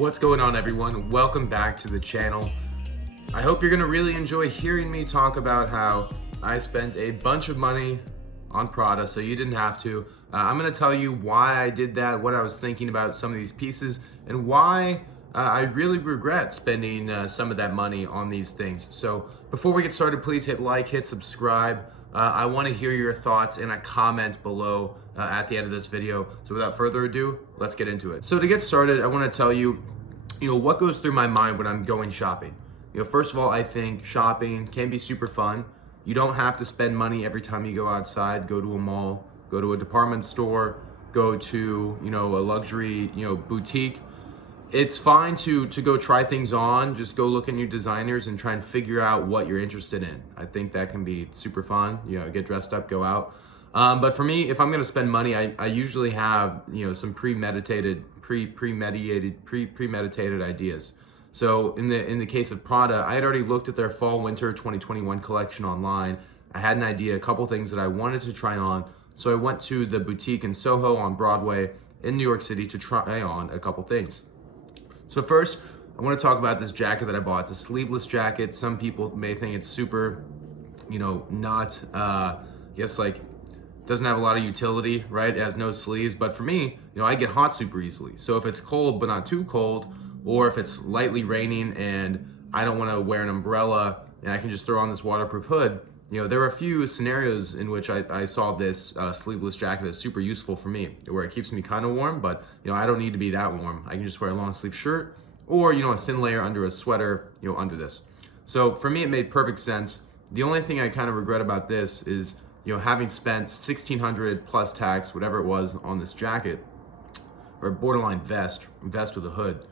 What's going on, everyone? Welcome back to the channel. I hope you're gonna really enjoy hearing me talk about how I spent a bunch of money on Prada, so you didn't have to. I'm gonna tell you why I did that, what I was thinking about some of these pieces, and why I really regret spending some of that money on these things. So before we get started, please hit like, hit subscribe. I want to hear your thoughts in a comment below at the end of this video. So without further ado, let's get into it. So to get started, I want to tell you, what goes through my mind when I'm going shopping. First of all, I think shopping can be super fun. You don't have to spend money every time you go outside, go to a mall, go to a department store, go to, a luxury, boutique. It's fine to go try things on, just go look at new designers and try and figure out what you're interested in. I think that can be super fun, get dressed up, go out. But for me, if I'm gonna spend money, I usually have, some premeditated ideas. So in the case of Prada, I had already looked at their fall winter 2021 collection online. I had an idea, a couple things that I wanted to try on. So I went to the boutique in Soho on Broadway in New York City to try on a couple things. So first, I want to talk about this jacket that I bought. It's a sleeveless jacket. Some people may think it's super, not, doesn't have a lot of utility, right? It has no sleeves, but for me, I get hot super easily. So if it's cold but not too cold, or if it's lightly raining and I don't want to wear an umbrella and I can just throw on this waterproof hood, there are a few scenarios in which I saw this sleeveless jacket as super useful for me, where it keeps me kind of warm, but I don't need to be that warm. I can just wear a long sleeve shirt or a thin layer under a sweater, under this. So for me, it made perfect sense. The only thing I kind of regret about this is, having spent $1,600 plus tax, whatever it was, on this jacket, or borderline vest with a hood.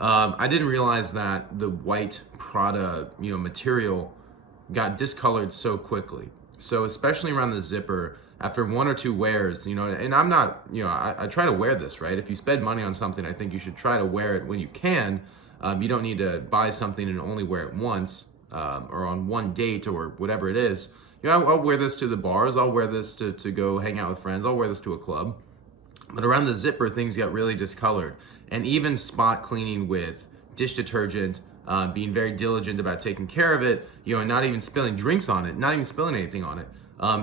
I didn't realize that the white Prada, material got discolored so quickly. So especially around the zipper, after one or two wears, and I'm not, I try to wear this, right? If you spend money on something, I think you should try to wear it when you can. You don't need to buy something and only wear it once, or on one date or whatever it is. I'll wear this to the bars, I'll wear this to go hang out with friends, I'll wear this to a club. But around the zipper, things got really discolored. And even spot cleaning with dish detergent, being very diligent about taking care of it, and not even spilling drinks on it, not even spilling anything on it,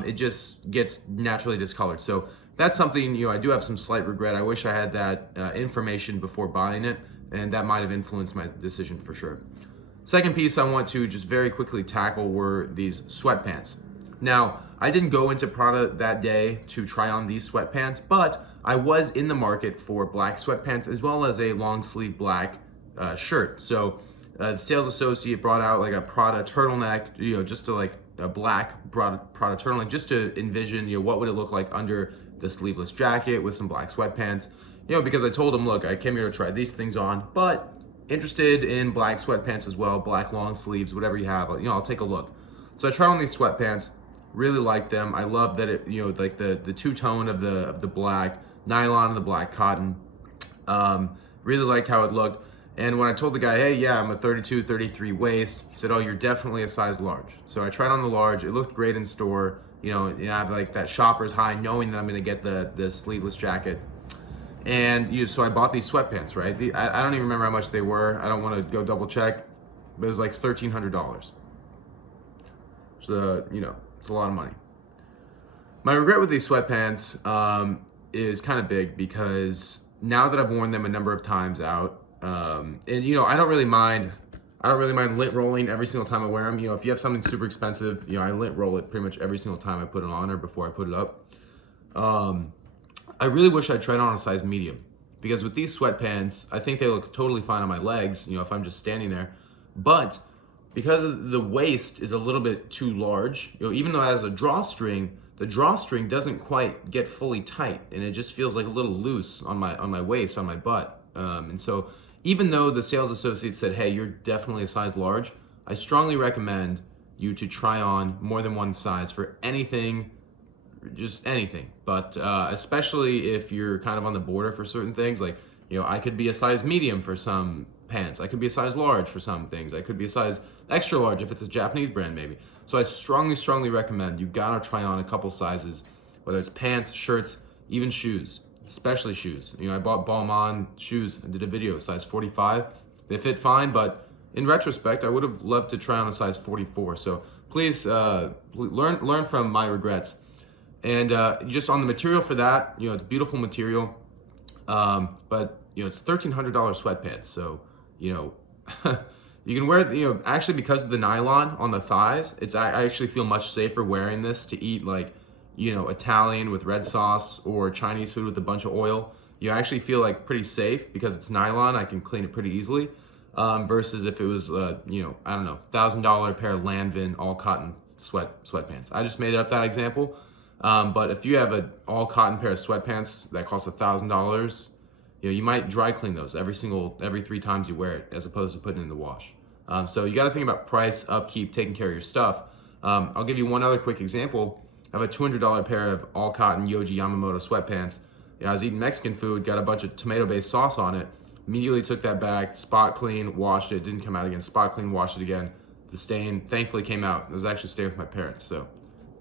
it just gets naturally discolored. So that's something, I do have some slight regret. I wish I had that information before buying it, and that might have influenced my decision for sure. Second piece I want to just very quickly tackle were these sweatpants. Now, I didn't go into Prada that day to try on these sweatpants, but I was in the market for black sweatpants as well as a long sleeve black shirt. So the sales associate brought out like a Prada turtleneck, just to like a black Prada turtleneck, just to envision, what would it look like under the sleeveless jacket with some black sweatpants. Because I told him, look, I came here to try these things on, but interested in black sweatpants as well, black long sleeves, whatever you have, I'll take a look. So I tried on these sweatpants, really liked them. I love that it, like the two-tone of the black nylon and the black cotton. Really liked how it looked. And when I told the guy, hey, yeah, I'm a 32, 33 waist, he said, oh, you're definitely a size large. So I tried on the large. It looked great in store. I have like that shopper's high, knowing that I'm going to get the sleeveless jacket. And so I bought these sweatpants, right? I don't even remember how much they were. I don't want to go double check, but it was like $1,300. So, it's a lot of money. My regret with these sweatpants is kind of big, because now that I've worn them a number of times out, and I don't really mind lint rolling every single time I wear them. If you have something super expensive, I lint roll it pretty much every single time I put it on or before I put it up. I really wish I tried on a size medium, because with these sweatpants, I think they look totally fine on my legs, if I'm just standing there. But because the waist is a little bit too large, even though it has a drawstring, the drawstring doesn't quite get fully tight, and it just feels like a little loose on my waist, on my butt. And so even though the sales associate said, hey, you're definitely a size large, I strongly recommend you to try on more than one size for anything, just anything. But especially if you're kind of on the border for certain things, like, I could be a size medium for some pants. I could be a size large for some things. I could be a size extra large if it's a Japanese brand maybe. So I strongly recommend you gotta try on a couple sizes, whether it's pants, shirts, even shoes. especially shoes. I bought Balmain shoes and did a video, size 45. They fit fine, but in retrospect, I would have loved to try on a size 44. So please learn from my regrets. And just on the material for that, it's beautiful material, but it's $1,300 sweatpants. So you can wear actually, because of the nylon on the thighs, I actually feel much safer wearing this to eat like Italian with red sauce or Chinese food with a bunch of oil. You actually feel like pretty safe because it's nylon. I can clean it pretty easily. Versus if it was I don't know, $1,000 pair of Lanvin all cotton sweatpants. I just made up that example. But if you have an all cotton pair of sweatpants that cost $1,000, you might dry clean those every 3 times you wear it, as opposed to putting it in the wash. So you got to think about price, upkeep, taking care of your stuff. I'll give you one other quick example. I have a $200 pair of all cotton Yohji Yamamoto sweatpants. I was eating Mexican food, got a bunch of tomato-based sauce on it. Immediately took that back, spot clean, washed it, didn't come out again. Spot clean, washed it again. The stain thankfully came out. It was actually staying with my parents, so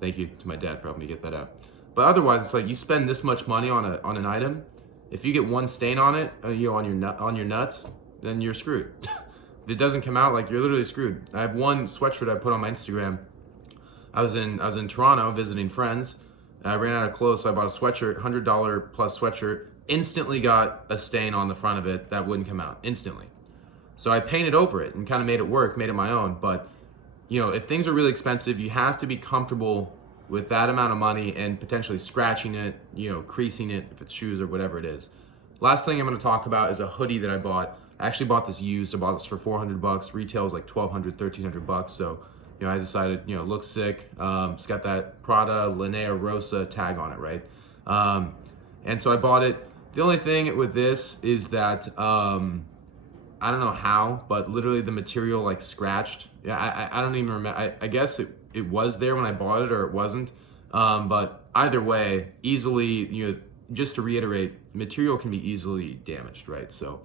thank you to my dad for helping me get that out. But otherwise, it's like you spend this much money on an item. If you get one stain on it, on your nuts, then you're screwed. If it doesn't come out, like, you're literally screwed. I have one sweatshirt I put on my Instagram. I was in Toronto visiting friends. And I ran out of clothes, so I bought a sweatshirt, $100 plus sweatshirt. Instantly got a stain on the front of it that wouldn't come out, instantly. So I painted over it and kind of made it work, made it my own. But if things are really expensive, you have to be comfortable with that amount of money and potentially scratching it, creasing it if it's shoes or whatever it is. Last thing I'm going to talk about is a hoodie that I bought. I actually bought this used. I bought this for $400. Retail is like $1,200, $1,300. So I decided, it looks sick. It's got that Prada Linea Rosa tag on it, right? And so I bought it. The only thing with this is that I don't know how, but literally the material like scratched. Yeah, I don't even remember. I guess it was there when I bought it, or it wasn't. But either way, easily, just to reiterate, material can be easily damaged, right? So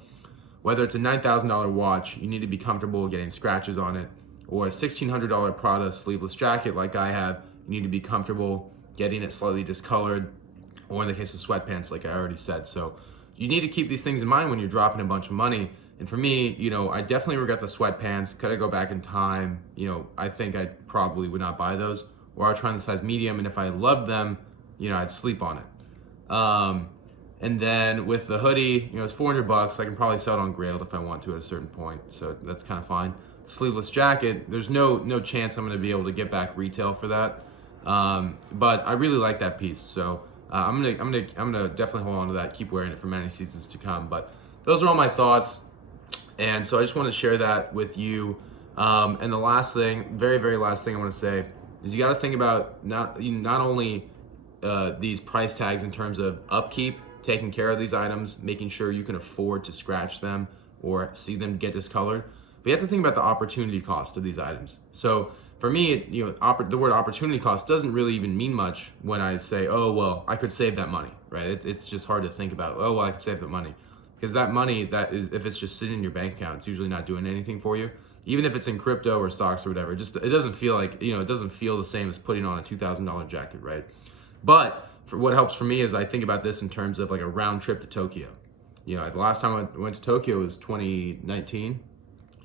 whether it's a $9,000 watch, you need to be comfortable getting scratches on it, or a $1,600 Prada sleeveless jacket like I have, you need to be comfortable getting it slightly discolored, or in the case of sweatpants, like I already said. So you need to keep these things in mind when you're dropping a bunch of money. And for me, I definitely regret the sweatpants. Could I go back in time? I think I probably would not buy those, or I'll try on the size medium. And if I loved them, I'd sleep on it. And then with the hoodie, it's $400. I can probably sell it on Grailed if I want to at a certain point. So that's kind of fine. Sleeveless jacket, there's no chance I'm going to be able to get back retail for that. But I really like that piece. So I'm gonna definitely hold on to that, keep wearing it for many seasons to come. But those are all my thoughts, and so I just want to share that with you. And the last thing, very last thing I want to say is you got to think about not only these price tags in terms of upkeep, taking care of these items, making sure you can afford to scratch them or see them get discolored, but you have to think about the opportunity cost of these items. So for me, the word opportunity cost doesn't really even mean much when I say, oh, well, I could save that money, right? It's just hard to think about, oh, well, I could save that money. Because that money, if it's just sitting in your bank account, it's usually not doing anything for you. Even if it's in crypto or stocks or whatever, it doesn't feel like, it doesn't feel the same as putting on a $2,000 jacket, right? But for what helps for me is I think about this in terms of like a round trip to Tokyo. The last time I went to Tokyo was 2019.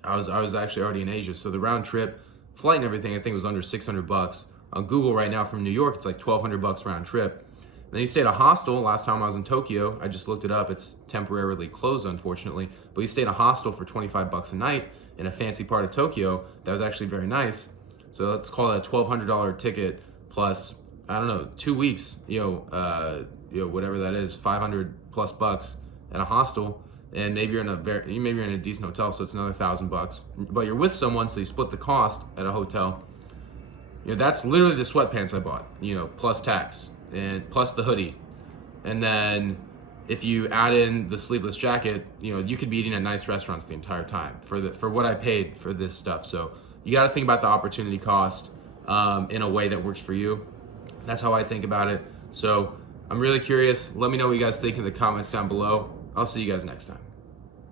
I was actually already in Asia, so the round trip, flight and everything, I think was under $600. On Google right now from New York, it's like $1,200 round trip. And then you stay at a hostel. Last time I was in Tokyo, I just looked it up. It's temporarily closed, unfortunately. But you stay at a hostel for $25 a night in a fancy part of Tokyo. That was actually very nice. So let's call it a $1,200 ticket plus, I don't know, 2 weeks, whatever that is, 500 plus bucks at a hostel. And maybe you're in a decent hotel, so it's another $1,000. But you're with someone, so you split the cost at a hotel. That's literally the sweatpants I bought, plus tax and plus the hoodie. And then if you add in the sleeveless jacket, you could be eating at nice restaurants the entire time for what I paid for this stuff. So you got to think about the opportunity cost in a way that works for you. That's how I think about it. So I'm really curious. Let me know what you guys think in the comments down below. I'll see you guys next time.